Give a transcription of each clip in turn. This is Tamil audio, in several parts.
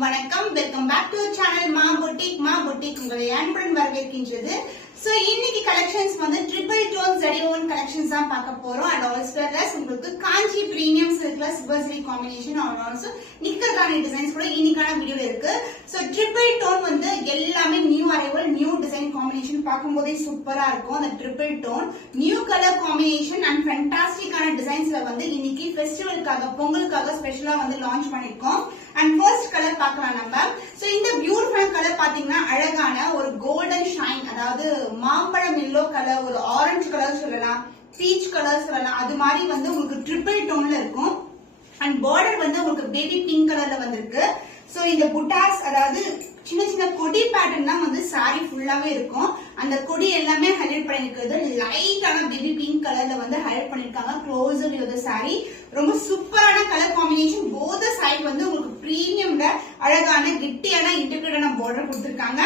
அனைவருக்கும் வணக்கம். Welcome back to channel Maa boutique உங்களை அன்புடன் வரவேற்கின்றது. சோ இன்னைக்கு கலெக்ஷன்ஸ் வந்து ட்ரிபிள் டோன் ஜரியோன் கலெக்ஷன்ஸ் தான் பார்க்க போறோம். அண்ட் ஆல்சோ உங்களுக்கு காஞ்சி பிரீமியம் சில்க்ல silver zari combination and also நிக்கர் ராணி டிசைன்ஸ் கூட இன்னைக்கான வீடியோல இருக்கு. சோ ட்ரிபிள் டோன் வந்து எல்லாமே new arrival new design combination பார்க்கும்போதே சூப்பரா இருக்கும். அந்த triple tone new colour combination and ஃபேண்டாஸ்டிக்கான டிசைன்ஸ்ல வந்து இன்னைக்கு ஃபெஸ்டிவலுக்காக பொங்கலுக்காக ஸ்பெஷலா வந்து லான்ச் பண்ணிருக்கோம். அண்ட் ஃபர்ஸ்ட் கலர் பார்க்கலாம் நம்ம. சோ இந்த பியூட்டிஃபுல் கலர் பாத்தீங்கன்னா அழகான ஒரு கோல்டன் ஷைன், அதாவது மாம்பழம் எல்லோ கலர், ஒரு ஆரஞ்சு கலர் சொல்லலாம், பீச் கலர் சொல்லலாம். அது மாதிரி வந்து உங்களுக்கு ட்ரிபிள் டோன்ல இருக்கும். அண்ட் பார்டர் வந்து உங்களுக்கு பேபி பிங்க் கலர்ல வந்திருக்கு. சோ இந்த புட்டாஸ், அதாவது சின்ன சின்ன கொடி பேட்டர்ன் தான் வந்து சாரி ஃபுல்லாவே இருக்கும். அந்த கொடி எல்லாமே ஹைலைட் பண்ணிருக்கிறது லைட்டான பேபி பிங்க் கலர்ல வந்து ஹைலைட் பண்ணிருக்காங்க. க்ளோசர் யுவர் சாரி ரொம்ப சூப்பரான கலர் காம்பினேஷன். போத் சைடு வந்து உங்களுக்கு பிரீமியம்ல அழகான கிட்டியான இன்டெகிரேட்டான பார்டர் கொடுத்திருக்காங்க.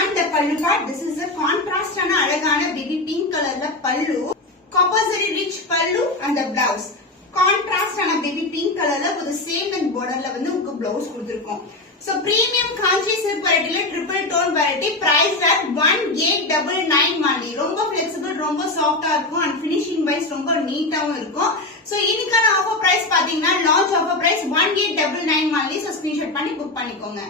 And pallu part, this is a கான்ட்ராஸ்டான அழகான பேபி பிங்க் கலர்ல பல்லு, காப்பர் ஜரி ரிச் பல்லு. அந்த பிளவுஸ் கான்ட்ராஸ்டான பேபி பிங்க் கலர்ல ஒரு சேம் அண்ட் பார்டர்ல வந்து உங்களுக்கு பிளவுஸ் கொடுத்திருக்கோம். சோ பிரீமியம் காஞ்சி சில்க் வெரைட்டில triple tone variety, price at 1899 only. ரொம்ப ஃபிளெக்சிபிள், ரொம்ப சாஃப்ட்டா இருக்கும். அண்ட் ஃபினிஷிங் வைஸ் ரொம்ப நீட்டாவும் இருக்கும். சோ இன்னைக்கான ஆஃபர் பிரைஸ் பாத்தீங்கன்னா launch offer price 1899 only. So screenshot பண்ணி புக் பண்ணிக்கோங்க.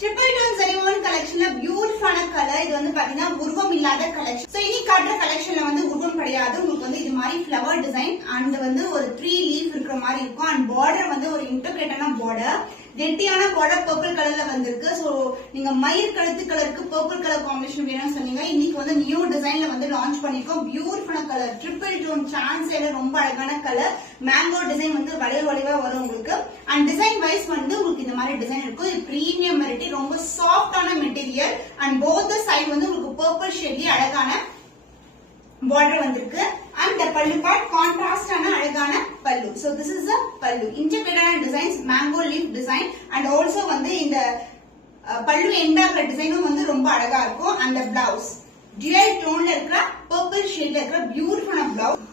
ட்ரிபிள் டோன் ஜரியோன் கலெக்ஷன்ல பியூட்டிஃபுல்லான கலர். இது வந்து பாத்தீங்கன்னா உருவம் இல்லாத கலெக்ஷன். சோ இன்னைக்கு காட்டுற கலெக்ஷன்ல வந்து உருவம் கிடையாது. உங்களுக்கு வந்து இது மாதிரி ஃபிளவர் டிசைன் அண்ட் வந்து ஒரு 3 லீஃப் இருக்கிற மாதிரி இருக்கும். அண்ட் பார்டர் வந்து ஒரு இன்டர்கிரேட்டான பார்டர், கெட்டியான பார்டர் பர்பிள் கலர்ல வந்திருக்கு. சோ நீங்க மயிர் கழுத்து கலருக்கு பர்பிள் கலர் காம்பினேஷன் வேணும்னு சொன்னீங்க. இன்னைக்கு வந்து நியூ டிசைன்ல வந்து லான்ச் பண்ணிருக்கோம். பியூட்டிஃபுல்லான கலர், ட்ரிபிள் டோன் சான்ஸ்ல ரொம்ப அழகான கலர். மேங்கோ டிசைன் வந்து வளைவா வரும் உங்களுக்கு. அண்ட் டிசைன் வைஸ் வந்து உங்களுக்கு இந்த மாதிரி டிசைன் இருக்கும். இது பிரீமியம் வெரைட்டி, ரொம்ப சாஃப்டான மெட்டீரியல். அண்ட் போத் சைடு வந்து உங்களுக்கு பர்பிள் ஷேட்லி அழகான பார்டர் வந்திருக்கு. அண்ட் the பல்லு பார்ட் கான்ட்ராஸ்டான அழகான பல்லு. So this is a pallu. இன்டர்கிரேட்டான designs, mango leaf design. And also வந்து இந்த பல்லு எண்டாகிற டிசைனும் வந்து ரொம்ப அழகா இருக்கும். அந்த பிளவுஸ் டியூயல் டோன்ல இருக்கிற பர்பிள் ஷேட்ல இருக்கிற பியூட்டிஃபுல்லான பிளவுஸ்.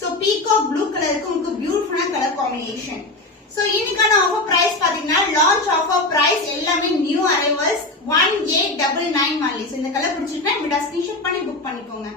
சோ பீகாக் ப்ளூ கலருக்கு உங்களுக்கு பியூட்டிஃபுல்லான கலர் காம்பினேஷன். சோ இன்னைக்கான ஆஃபர் பிரைஸ் பாத்தீங்கன்னா லான்ச் ஆஃபர் பிரைஸ் எல்லாமே நியூ அரைவல்ஸ் 1899 only. சோ இந்த கலர் பிடிச்சிருக்கா இப்படி ஸ்கிரீன்ஷாட் பண்ணி புக் பண்ணிக்கோங்க.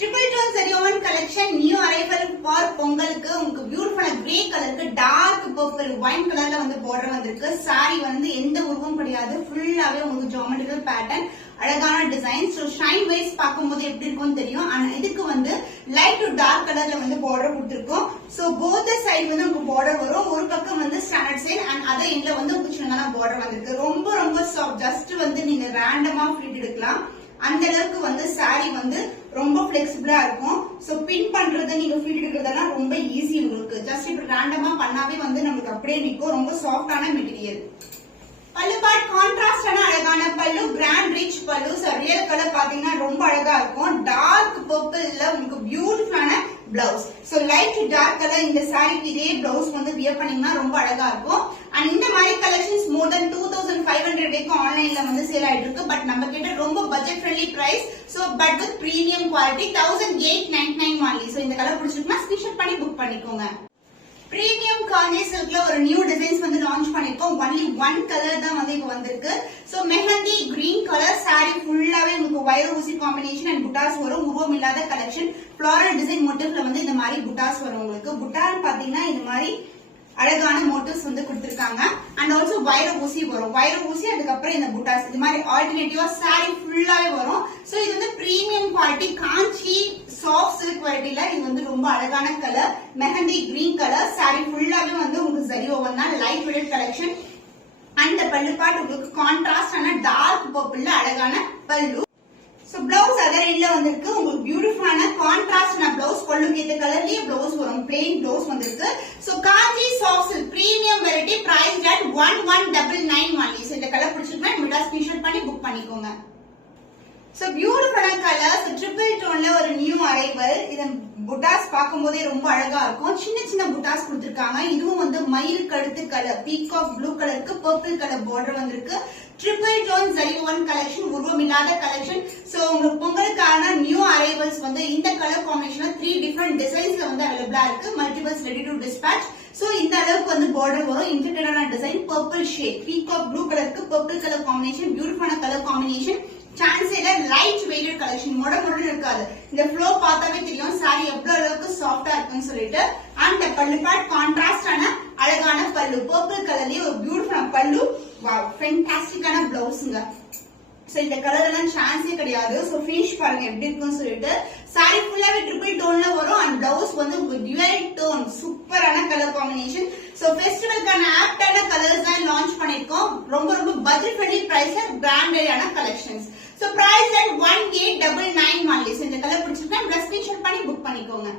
ட்ரிபிள் டோன் ஜரியோன் கலெக்ஷன் நியூ அரைவல் ஃபார் பொங்கலுக்கு. உங்களுக்கு பியூட்டிஃபுல்லான கிரே கலருக்கு டார்க் பர்பிள் ஒயின் கலர்ல வந்து பார்டர் வந்திருக்கு. சாரி வந்து எந்த உருவம் கிடையாது, ஃபுல்லாவே உங்களுக்கு ஜியோமெட்ரிக்கல் பேட்டர்ன், அழகான டிசைன். சோ ஷைன் வைஸ் பார்க்கும்போது எப்படி இருக்கும்னு தெரியும். ஆனா இதுக்கு வந்து லைட் டு டார்க் கலர்ல வந்து பார்டர் கொடுத்திருக்கோம். சோ போத் சைடு வந்து உங்களுக்கு பார்டர் வரும். ஒரு பக்கம் வந்து ஸ்டாண்டர்ட் சைடு அண்ட் அதர் எண்ட்ல வந்து உங்களுக்கு சின்னதான பார்டர் வந்திருக்கு. ரொம்ப ரொம்ப சாஃப்ட், ஜஸ்ட் வந்து நீங்க ரேண்டமா ஃபிட் எடுக்கலாம். அந்த அளவுக்கு வந்து சாரி வந்து ரொம்ப பிளெக்சிபிளா இருக்கும். சோ பின் பண்றது, நீங்க ஃபீட் எடுக்கிறதெல்லாம் ரொம்ப ஈஸி உங்களுக்கு. ஜஸ்ட் இப்படி ரேண்டமா பண்ணாவே வந்து நமக்கு அப்படியே நிக்கும். ரொம்ப சாஃப்டான மெட்டீரியல். பல்லு பார்ட் கான்ட்ராஸ்டான அழகான pallu, grand rich pallu. So real colour பாத்தீங்கன்னா ரொம்ப அழகா இருக்கும். டார்க் பர்பிள்ல உங்களுக்கு பியூட்டிஃபுல்லான blouse. So light to dark colour இந்த சாரிக்கு இதே பிளவுஸ் வந்து வியர் பண்ணீங்கன்னா ரொம்ப அழகா இருக்கும். அண்ட் இந்த மாதிரி கலெக்ஷன்ஸ் மோர் தென் 2500 வரைக்கும் ஆன்லைன்ல வந்து சேல் ஆயிட்டு இருக்கு. பட் நம்ம கிட்ட ரொம்ப budget friendly price. So but with premium quality 1899 only. So இந்த கலர் பிடிச்சிருக்குன்னா ஸ்கிரீன்ஷாட் பண்ணி புக் பண்ணிக்கோங்க. பிரீமியம் காஞ்சி சில்க்ல ஒரு நியூ டிசைன்ஸ் வந்து லான்ச் பண்ணிருக்கோம். ஒன்லி ஒன் கலர் தான் வந்து இப்ப வந்திருக்கு. So mehndi green colour sari ஃபுல்லாவே உங்களுக்கு வயர் ஊசி காம்பினேஷன் அண்ட் புட்டாஸ் வரும். உருவம் இல்லாத கலெக்ஷன், ஃபிளாரல் டிசைன் மோட்டிவ்ல வந்து இந்த மாதிரி புட்டாஸ் வரும் உங்களுக்கு. புட்டான்னு பாத்தீங்கன்னா இந்த மாதிரி அழகான மோட்டிவ்ஸ் வந்து கொடுத்திருக்காங்க. அண்ட் ஆல்சோ வைர ஊசி வரும். வைர ஊசி அதுக்கப்புறம் இந்த புட்டாஸ், இது மாதிரி ஆல்டர்னேட்டிவா சாரி ஃபுல்லாவே வரும். சோ இது வந்து பிரீமியம் குவாலிட்டி காஞ்சி சாஃப்ட் சில்க் வெரைட்டில இது வந்து ரொம்ப அழகான colour, mehndi green colour. Sari ஃபுல்லாவே வந்து உங்களுக்கு ஜரி ஓவன் தான், light weight collection. And pallu part உங்களுக்கு கான்ட்ராஸ்டான டார்க் பர்பிள்ல அழகான பல்லு. சோ பிளவுஸ் அதர் எண்ட்ல வந்திருக்கு. உங்களுக்கு பியூட்டிஃபுல்லான கான்ட்ராஸ்டான பிளவுஸ், பல்லுக்கு ஏத்த கலர்லயே பிளவுஸ் வரும். பிளெயின் பிளவுஸ் வந்திருக்கு. So Kanchi soft silk premium variety, price at 1199 only. So இந்த கலர் பிடிச்சிருக்கா இப்படி ஸ்கிரீன்ஷாட் பண்ணி புக் பண்ணிக்கோங்க. சோ பியூட்டிஃபுல்லான கலர், ட்ரிபிள் டோன்ல ஒரு நியூ அரைவல். இது புட்டாஸ் பார்க்கும்போதே ரொம்ப அழகா இருக்கும். சின்ன சின்ன புட்டாஸ் கொடுத்திருக்காங்க. இதுவும் வந்து மயில் கழுத்து கலர், பீகாக் ப்ளூ கலருக்கு பர்பிள் கலர் பார்டர் வந்திருக்கு. ட்ரிபிள் டோன் ஜரியோன் கலெக்ஷன், உருவம் இல்லாத கலெக்ஷன். சோ உங்களுக்கு பொங்கலுக்கான நியூ அரைவல்ஸ் வந்து இந்த கலர் காம்பினேஷன்ல 3 டிஃபரெண்ட் டிசைன்ஸ்ல வந்து அவைலபிளா இருக்கு. Multiples ready to dispatch. So இந்த அளவுக்கு வந்து பார்டர் வரும். இன்ட்ரிகேட்டான design, purple shade, peacock blue கலருக்கு பர்பிள் கலர் காம்பினேஷன், பியூட்டிஃபுல்லான கலர் காம்பினேஷன். சான்ஸேல லைட் வெயிட்டட் கலெக்ஷன், மொடமொடன்னு இருக்காது. இந்த ஃப்ளோ பார்த்தாவே தெரியும் சாரி எவ்வளவு அளவுக்கு சாஃப்டா இருக்குன்னு சொல்லிட்டு. அண்ட் பல்லு பார்ட் கான்ட்ராஸ்டான அழகான பல்லு, பர்பிள் கலர்லயே ஒரு பியூட்டிஃபுல்லான பல்லு. வாவ், ஃபேண்டாஸ்டிக்கான பிளவுஸ்ங்க. சோ இந்த கலர் எல்லாம் சான்ஸே கிடையாது. சோ ஃபினிஷ் பாருங்க எப்படி இருக்குன்னு சொல்லிட்டு. சாரி ஃபுல்லாவே ட்ரிபிள் டோன்ல வரும். அண்ட் பிளவுஸ் வந்து டுவல் டோன், சூப்பரான கலர் காம்பினேஷன். சோ ஃபெஸ்டிவலுக்கான ஆப்டான கலர்ஸ் தான் லான்ச் பண்ணிருக்கோம். ரொம்ப ரொம்ப பட்ஜெட் ஃப்ரெண்ட்லி பிரைஸ்ல பிராண்டடான கலெக்ஷன்ஸ். So price at 1899 only. So இந்த கலர் பிடிச்சிருந்தா ஸ்கிரீன்ஷாட் பண்ணி புக் பண்ணிக்கோங்க.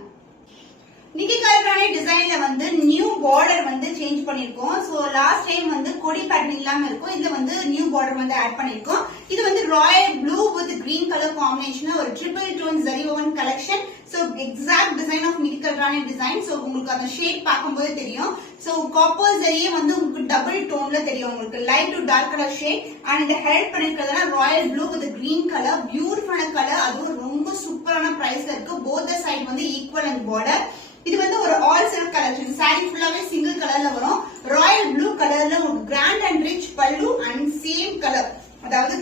நிக்கி கலரான டிசைன்ல வந்து நியூ பார்டர் வந்து சேஞ்ச் பண்ணிருக்கோம். சோ லாஸ்ட் டைம் வந்து கொடி பேட்டர்ன் இல்லாம இருக்கும். இதுல வந்து நியூ பார்டர் வந்து ஆட் பண்ணிருக்கோம். இது வந்து royal blue with green colour combination, ஒரு triple tone zari woven collection. So exact design of நிக்கி கலரான டிசைன். சோ உங்களுக்கு அந்த ஷேட் பார்க்கும்போது தெரியும். சோ காப்பர் ஜரியே வந்து உங்களுக்கு டபுள் டோன்ல தெரியும். உங்களுக்கு light to dark colour shade. And help பண்ணிருக்கிறதுனா royal blue with green colour, பியூட்டிஃபுல்லான கலர். அதுவும் ரொம்ப சூப்பரான பிரைஸ்ல இருக்கு. போத் சைட் வந்து ஈக்குவல் அண்ட் பார்டர். இது வந்து ஒரு ஆல் செல்ஃப் கலெக்ஷன். சாரி ஃபுல்லாவே சிங்கிள் கலர்ல வரும். ராயல் ப்ளூ கலர்ல ஒரு grand and rich pallu and same colour, அதாவது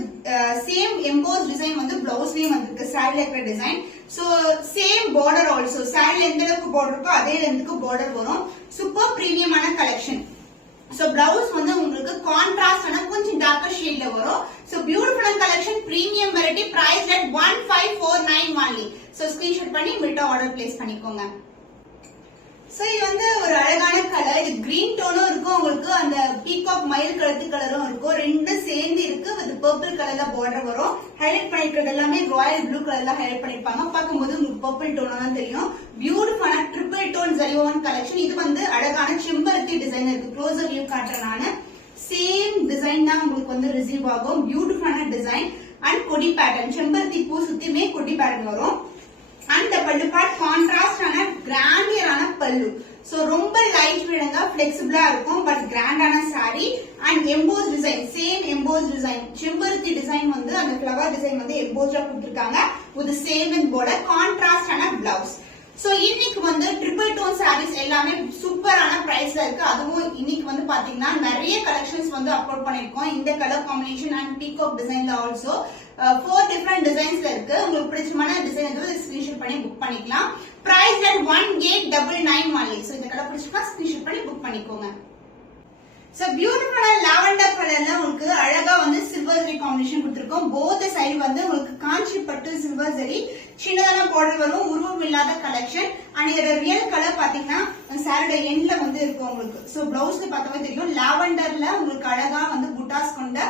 சேம் எம்போஸ் டிசைன் வந்து பிளவுஸ்லயும் வந்திருக்கு. சாரில இருக்கிற design. So same border also. சாரில எந்த அளவுக்கு பார்டர் இருக்கோ அதே லென்த்துக்கு பார்டர் வரும். சூப்பர் பிரீமியமான கலெக்ஷன். சோ பிளவுஸ் வந்து உங்களுக்கு கான்ட்ராஸ்டான கொஞ்சம் டார்க்கர் ஷேட்ல வரும். So beautiful collection, premium variety. Price at 1549 only. So screenshot பண்ணி உங்கள்கிட்ட ஆர்டர் பிளேஸ் பண்ணிக்கோங்க. சோ இது வந்து ஒரு அழகான கலர். இது கிரீன் டோனும் இருக்கும், உங்களுக்கு அந்த பீகாக் மயில் கழுத்து கலரும் இருக்கும். ரெண்டு சேர்ந்து இருக்கு. வித் பர்பிள் கலர்ல பார்டர் வரும். ஹைலைட் பண்ணிருக்கிறது எல்லாமே ராயல் ப்ளூ கலர்ல ஹைலைட் பண்ணிருப்பாங்க. பார்க்கும்போது உங்களுக்கு பர்பிள் டோனா தான் தெரியும். பியூட்டிஃபுல்லான triple tone zari woven collection. இது வந்து அழகான செம்பருத்தி டிசைன் இருக்கு. க்ளோசர் வியூ காட்டுறேன் நானு. சேம் டிசைன் தான் உங்களுக்கு வந்து ரிசீவ் ஆகும். பியூட்டிஃபுல்லான டிசைன் அண்ட் கொடி பேட்டர்ன். செம்பருத்தி பூ சுத்தியுமே கொடி பேட்டர்ன் வரும். அண்ட் பல்லு பார்ட் கான்ட்ராஸ்டான கிராண்டியரான பல்லு. சோ ரொம்ப லைட் வெயிட்டா பிளெக்சிபிளா இருக்கும். பட் கிராண்டான sari. And emboss design, same emboss design. செம்பருத்தி டிசைன் வந்து அந்த ஃபிளவர் டிசைன் வந்து எம்போஸ்டா கொடுத்திருக்காங்க. வித் சேம் அண்ட் பார்டர், கான்ட்ராஸ்டான பிளவுஸ். சோ இன்னைக்கு வந்து ட்ரிபிள் டோன் சாரீஸ் எல்லாமே சூப்பரான பிரைஸ்ல இருக்கு. அதுவும் இன்னைக்கு வந்து பாத்தீங்கன்னா நிறைய கலெக்ஷன்ஸ் வந்து அப்லோட் பண்ணிருக்கோம். இந்த கலர் காம்பினேஷன் அண்ட் பீகாக் டிசைன்ல ஆல்சோ 4 டிஃபரெண்ட் டிசைன்ஸ்ல இருக்கு. உங்களுக்கு பிடிச்சமான டிசைன் எதுவும் ஸ்கிரீன்ஷாட் பண்ணி புக் பண்ணிக்கலாம். Price at 1899 only. சோ இந்த கலர் பிடிச்சிருக்கா ஸ்கிரீன்ஷாட் பண்ணி புக் பண்ணிக்கோங்க. சோ பியூட்டிஃபுல்லான லாவெண்டர் கலர்ல உங்களுக்கு அழகா வந்து சில்வர் ஜரி காம்பினேஷன் கொடுத்திருக்கோம். போத் சைடு வந்து உங்களுக்கு காஞ்சி பட்டு சில்வர் ஜரி சின்னதான பார்டர் வரும். உருவம் இல்லாத கலெக்ஷன். அண்ட் இதோட ரியல் கலர் பாத்தீங்கன்னா சாரியோட எண்ட்ல வந்து இருக்கும் உங்களுக்கு. சோ பிளவுஸ்ல பார்த்தாவே தெரியும். லாவெண்டர்ல உங்களுக்கு அழகா வந்து புட்டாஸ் கொண்ட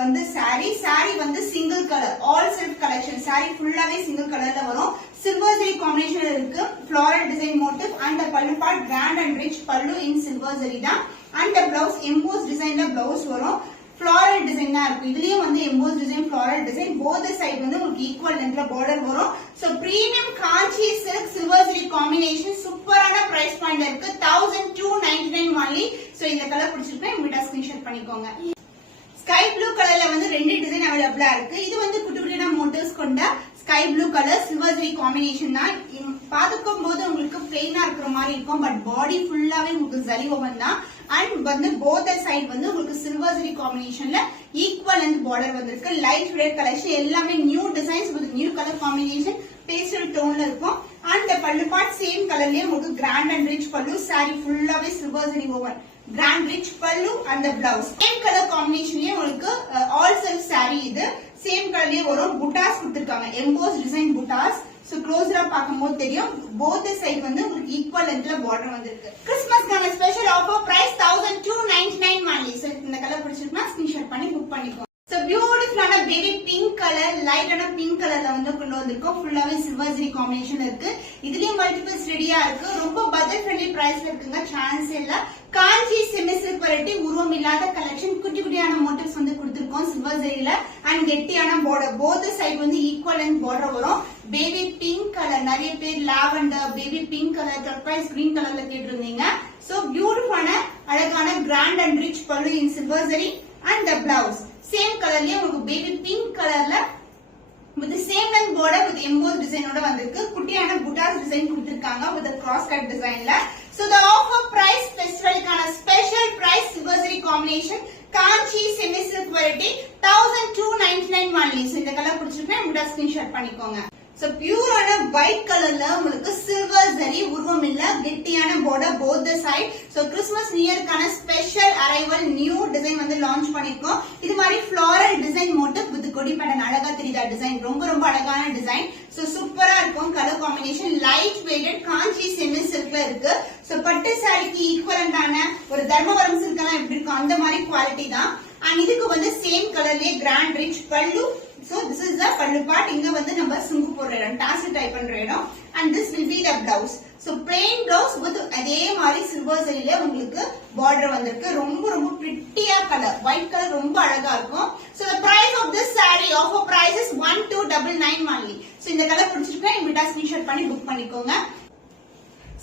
வந்து சாரி வந்து single colour all self collection. Sari ஃபுல்லாவே சிங்கிள் கலர்ல வரும். சில்வர் ஜரி காம்பினேஷன் இருக்கு. Floral design motive. And pallu part grand and rich pallu in silver zari தான். அண்ட் பிளவுஸ் எம்போஸ் டிசைன்ல பிளவுஸ் வரும். ஃபிளாரல் டிசைன் தான் இருக்கு. இதுலயும் வந்து EMBOSS design, floral design. Both side வந்து உங்களுக்கு ஈக்குவல் லென்த்ல பார்டர் வரும். So premium Kanchi silk silver zari combination. சூப்பரான பிரைஸ் பாயிண்ட் இருக்கு. 1299 only. சோ இந்த கலர் பிடிச்சிருக்கா இமிடியேட்டா ஸ்கிரீன்ஷாட் பண்ணிக்கோங்க. ஸ்கை ப்ளூ கலர்ல வந்து ரெண்டு டிசைன் அவைலபிளா இருக்கு. இது வந்து குட்டி குட்டியான மோட்டிவ்ஸ் கொண்ட sky blue colour silver zari combination தான். பாத்துக்கும் போது உங்களுக்கு பிளெயினா இருக்கிற மாதிரி இருக்கும். பட் பாடி ஃபுல்லாவே உங்களுக்கு ஜரி ஓவன் தான். அண்ட் வந்து போத் சைடு வந்து உங்களுக்கு சில்வர் ஜரி காம்பினேஷன்ல ஈக்குவல் அண்ட் பார்டர் வந்திருக்கு. லைட் ரெட் கலெக்ஷன் எல்லாமே new designs with new colour combination. Pastel டோன்ல இருக்கும். அண்ட் பல்லு பார்ட் சேம் கலர்லயே உங்களுக்கு grand and rich pallu. Sari ஃபுல்லாவே silver zari woven, grand rich pallu and blouse. Same colour காம்பினேஷன்லயே உங்களுக்கு ஆல் செல்ஃப் சாரி. இது சேம் கலர்லயே வரும். புட்டாஸ் கொடுத்திருக்காங்க, எம்போஸ் டிசைன் புட்டாஸ். சோ க்ளோஸரா பார்க்கும்போது தெரியும். போத் சைடு வந்து உங்களுக்கு ஈக்குவல் லென்த்ல பார்டர் வந்திருக்கு. கிறிஸ்மஸ்க்கான special offer price 1299 only. So இந்த கலர் பிடிச்சிருக்குன்னா ஸ்கிரீன்ஷாட் பண்ணி புக் பண்ணிக்கோங்க. சோ பியூட்டிஃபுல்லான பேபி பிங்க் கலர், லைட்டான பிங்க் கலர்ல வந்து கொண்டு வந்திருக்கோம். ஃபுல்லாவே சில்வர் ஜரி காம்பினேஷன் இருக்கு. இதுலயும் மல்டிபிள்ஸ் ரெடியா இருக்கு. ரொம்ப பட்ஜெட் ஃப்ரெண்ட்லி பிரைஸ்ல இருக்குங்க. சான்ஸ் இல்ல. காஞ்சி செமி சில்க் வெரைட்டி, உருவம் இல்லாத கலெக்ஷன். குட்டி குட்டியான மோட்டிவ்ஸ் வந்து கொடுத்திருக்கோம் சில்வர் ஜரியில. அண்ட் கெட்டியான பார்டர். போத் சைடு வந்து ஈக்குவல் அண்ட் பார்டர் வரும். பேபி பிங்க் கலர், நிறைய பேர் lavender, baby pink colour, turquoise green கலர்ல கேட்டிருந்தீங்க. சோ பியூட்டிஃபுல்லான அழகான grand and rich pallu in silver zari. And the blouse same கலர்லயே உங்களுக்கு பேபி பிங்க் கலர்ல with same and border with emboss டிசைனோட வந்திருக்கு. குட்டியான புட்டாஸ் டிசைன் கொடுத்திருக்காங்க வித் கிராஸ் கட் டிசைன்ல. So the offer price festivalக்கான special price silver zari combination காஞ்சி semi silk variety 1299 only. So இந்த கலர் பிடிச்சிருக்கா உங்க ஸ்கிரீன்ஷாட் பண்ணிக்கோங்க. So pure ஆன white கலர்ல உங்களுக்கு silver zari உருவம் இல்ல கெட்டியான border both the side. So Christmas New Yearக்கான special arrival new design வந்து launch பண்ணிருக்கோம். இது மாதிரி floral design motif with கொடி பேட்டர்ன் அழகா தெரியுதா டிசைன் ரொம்ப ரொம்ப அழகான டிசைன். So சூப்பரா இருக்கும் கலர் காம்பினேஷன் லைட் வெயிட்டட் காஞ்சி செமி சில்க்ல இருக்கு. So பட்டு சாரிக்கு ஈக்குவலண்டான ஒரு தர்மவரம் சில்க் எல்லாம் எப்படி இருக்கும் அந்த மாதிரி குவாலிட்டி தான். And இதுக்கு வந்து சேம் கலர்லயே கிராண்ட் ரிச் பல்லு. So this is the pallu part. இங்க வந்து நம்ம சுங்கு போடுற இடம் டாசல் டைப் பண்ற இடம். And this will be the blouse. So plain blouse with அதே மாதிரி silver zariல உங்களுக்கு border வந்திருக்கு. ரொம்ப ரொம்ப pretty-ஆ கலர் white கலர் ரொம்ப அழகா இருக்கும். So the price of this saree offer price is 1299 only. So இந்த கலர் பிடிச்சிருக்கா இமிட்டா ஸ்கிரீன்ஷாட் பண்ணி புக் பண்ணிக்கோங்க.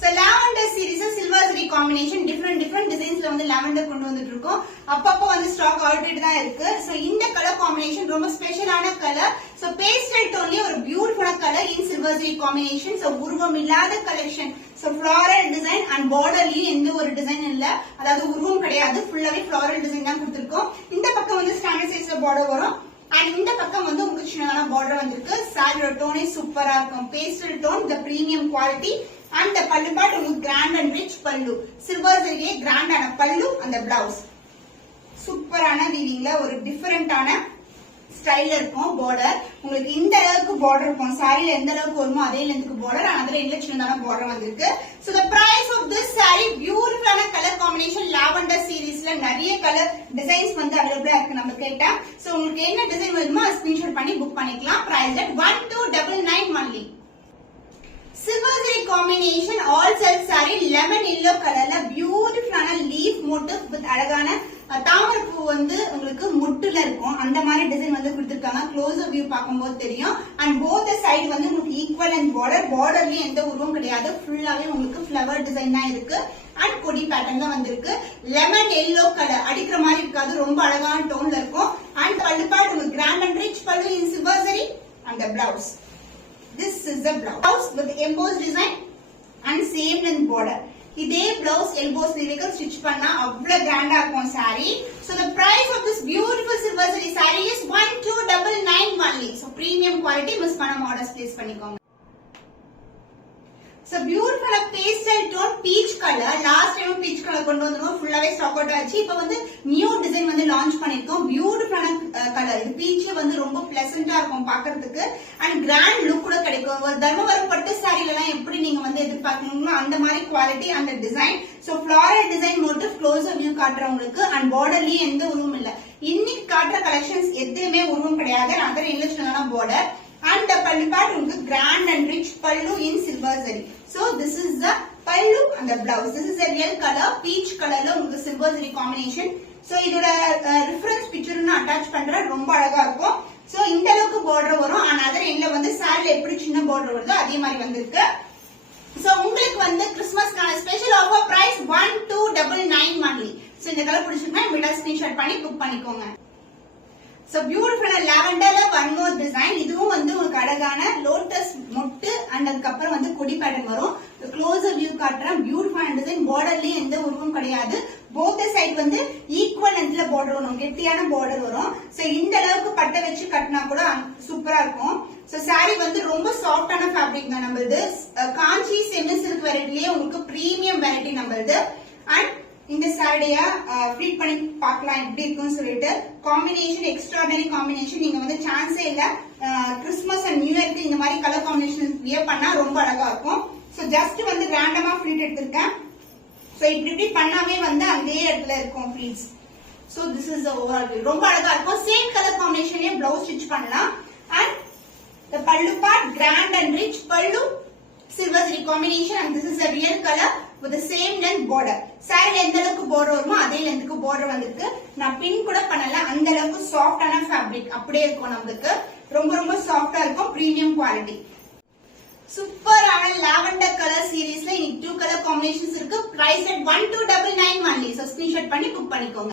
So lavender series silver zari combination different designs வந்து lavender கொண்டு வந்துட்டு இருக்கோம். அப்பப்போ வந்து ஸ்டாக் ஆல்ரெடி தான் இருக்கு. So இந்த கலர் காம்பினேஷன் ரொம்ப ஸ்பெஷலான கலர். So pastel tone ஒரு beautiful colour in silver zari combination. So உருவம் இல்லாத collection. So floral design and borderலயும் எந்த ஒரு டிசைன் இல்ல. அதாவது உருவம் கிடையாது. ஃபுல்லாவே floral design தான் கொடுத்திருக்கோம். இந்த பக்கம் வந்து ஸ்டாண்டர்ட் சைஸ்ல border வரும். And இந்த பக்கம் வந்து உங்களுக்கு சின்னதான border வந்திருக்கு. சாரியோட டோனே சூப்பரா இருக்கும். pastel tone the premium quality. And the pallu part உங்களுக்கு grand and rich pallu. Silver zariye grand ஆன pallu and the blouse. சூப்பரான வீவிங்ல ஒரு டிஃபரண்டான ஸ்டைல்ல இருக்கும் border. உங்களுக்கு இந்த அளவுக்கு border இருக்கும். சாரில எந்த அளவுக்கு வருமோ அதே லெந்த்க்கு border. அதுல இல்ல சின்னதான border வந்திருக்கு. So the price of this saree beautiful ஆன color combination lavender seriesல நிறைய கலர் டிசைன்ஸ் வந்து அவைலபிளா இருக்கு நம்ம கேட்டா. So உங்களுக்கு என்ன டிசைன் வேணுமோ ஸ்கிரீன்ஷாட் பண்ணி புக் பண்ணிக்கலாம். price at 1299 only. Silver zari combination all silk saree lemon yellow colorல பியூட்டிஃபுல்லான லீஃப் motif with அழகான தாமரை பூ வந்து உங்களுக்கு முட்டுல இருக்கும் அந்த மாதிரி டிசைன் வந்து கொடுத்திருக்காங்க. க்ளோஸ் வியூ பாக்கும்போது தெரியும். and both the side வந்து உங்களுக்கு ஈக்குவல் அண்ட் borderலயே எந்த உருவம் கிடையாது. ஃபுல்லாவே உங்களுக்கு ஃப்ளவர் டிசைன் தான் இருக்கு. and கொடி பேட்டர்ன் தான் வந்திருக்கு. லெமன் yellow கலர் அடிக்கிற மாதிரி இருக்காது. ரொம்ப அழகான டோன்ல இருக்கும். and பல்லு பார்ட் உங்களுக்கு grand and rich pallu in silver zari and the blouse. This is the blouse with embossed design and same length border. இதே blouse elbow sleeve stitch பண்ணா அவ்வளவு கிராண்டா இருக்கும் saree. So the price of this beautiful silver zari saree is 1299 only. So premium quality miss பண்ணாம orders place பண்ணிக்கோங்க. So beautiful pastel tone peach color. Last time peach color கொண்டு வந்தோம் ஃபுல்லாவே ஸ்டாக் அவுட் ஆச்சு. இப்போ வந்து நியூ டிசைன் வந்து லான்ச் பண்ணிருக்கோம். பியூட்டிஃபுல்லான கலர். இது பீச் வந்து ரொம்ப பிளசன்ட்டா இருக்கும் பார்க்கிறதுக்கு. and grand look கூட கிடைக்கும். ஒரு தர்மவரம் பட்டு சாரில எல்லாம் எப்படி நீங்க வந்து எதிர்பார்க்கணுமோ அந்த மாதிரி குவாலிட்டி அந்த design. So floral design motif close view காட்றவங்களுக்கு and borderலயே எந்த உருவம் இல்ல. இன்னைக்கு காட்ற கலெக்ஷன்ஸ் எதுவுமே உருவம் கிடையாது. அதர் இல்லஸ்னான border. And the pallu part உங்களுக்கு grand and rich pallu in silver zari. So this is the pallu and the blouse. This is a real color peach colorல உங்களுக்கு silver zari combination. So இதோட reference picture நான் அட்டாச் பண்றேன். ரொம்ப அழகா இருக்கும். So இந்த அளவுக்கு border வரும். and other endல வந்து சாரில எப்படி சின்ன border வருதோ அதே மாதிரி வந்திருக்கு. So உங்களுக்கு வந்து கிறிஸ்மஸ்க்கான special offer price 1299 only. So இந்த கலர் பிடிச்சிருந்தா வீடியோ ஸ்கிரீன்ஷாட் பண்ணி புக் பண்ணிக்கோங்க. So beautiful lavenderல one more design. இதுவும் வந்து உங்களுக்கு அழகான லோட்டஸ் மொட்டு and அதுக்கு அப்புறம் வந்து கொடி பேட்டர்ன் வரும். க்ளோஸர் வியூ காட்றேன். Beautiful design. borderலயே எந்த உருவம் கிடையாது. both side வந்து ஈக்குவல் லெந்த்ல border வரும். கெட்டியான border வரும். So இந்த அளவுக்கு பட்டை வச்சு கட்டினா கூட சூப்பரா இருக்கும். So saree வந்து ரொம்ப சாஃப்ட்டான ஃபேப்ரிக் தான் நம்மளுது. காஞ்சி செமி சில்க் வெரைட்டிலேயே உங்களுக்கு பிரீமியம் வெரைட்டி நம்மளுது. and இந்த சாரிடைய ஃப்ளீட் பண்ணி பார்க்கலாம் எப்படி இருக்குன்னு சொல்லிட்டு காம்பினேஷன் எக்ஸ்ட்ராடனரி காம்பினேஷன். நீங்க வந்து சான்ஸே இல்ல. கிறிஸ்மஸ் அண்ட் நியூ இயர்க்கு இந்த மாதிரி கலர் காம்பினேஷன் வியர் பண்ணா ரொம்ப அழகா இருக்கும். சோ ஜஸ்ட் வந்து ரேண்டமா ஃப்ளீட் எடுத்திருக்கேன். சோ இப்படி பண்ணாமே வந்து அதே இடத்துல இருக்கும் fleets. So this is the overall view. ரொம்ப அழகா இருக்கும். சேம் கலர் காம்பினேஷன்லயே ப்ளவுஸ் ஸ்டிச் பண்ணலாம். and the pallu part grand and rich pallu silver zari combination and this is a real color with the same length border. சாரில எந்த அளவுக்கு border வருமோ அதே லெந்த்க்கு border வந்திருக்கு. நான் பின் கூட பண்ணல. அந்த அளவுக்கு சாஃப்ட்டான ஃபேப்ரிக் அப்படியே இருக்கும் நமக்கு. ரொம்ப ரொம்ப சாஃப்ட்டா இருக்கும். Premium quality. சூப்பரான லாவெண்டர் கலர் சீரிஸ்ல இன்னைக்கு 2 கலர் காம்பினேஷன்ஸ் இருக்கு. Price at 1299 only. So ஸ்கிரீன்ஷாட் பண்ணி புக் பண்ணிக்கோங்க.